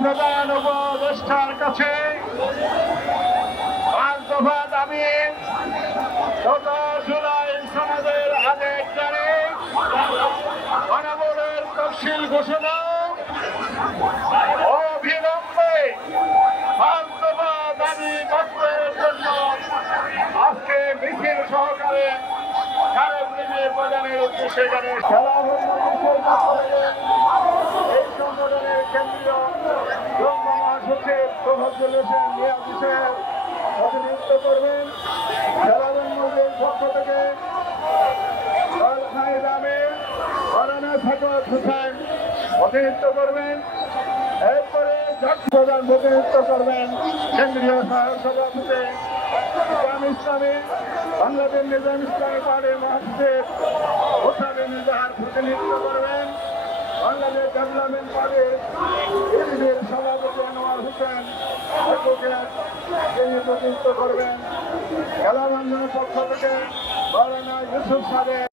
প্রধান উপদেষ্টার কাছে 5 দফা দাবি 14 জুলাই সনদের আগের তারিখ গণভোটের তফসিল ঘোষণা অবিলম্বে 5 দফা দাবি বাস্তবায়নের জন্য আজকে মিছিল সহকারে স্মারকলিপি প্রদানের উদ্দেশ্যে এই সংগঠনের কেন্দ্রীয় মহাসচিব তোফাজ্জল হোসেন নিয়াজি সাহেব প্রতিনিধিত্ব করবেন। খেলাধুলার পক্ষ থেকে হোসেন প্রতিনিধিত্ব করবেন। এরপরে প্রধান প্রতিনিধিত্ব করবেন কেন্দ্রীয় সভাপতি ইসলামী বাংলাদেশ নিজাম ইসলামী পার্টির মহাসচিব হোসাইন নিজাহার প্রতিনিধিত্ব করবেন। বাংলাদেশ ডেভেলপমেন্ট পার্টির বিএনপির সভাপতি আনোয়ার হোসেন তিনি প্রতিনিধিত্ব করবেন। খেলাধুলার পক্ষ থেকে মাওলানা ইউসুফ সাহেব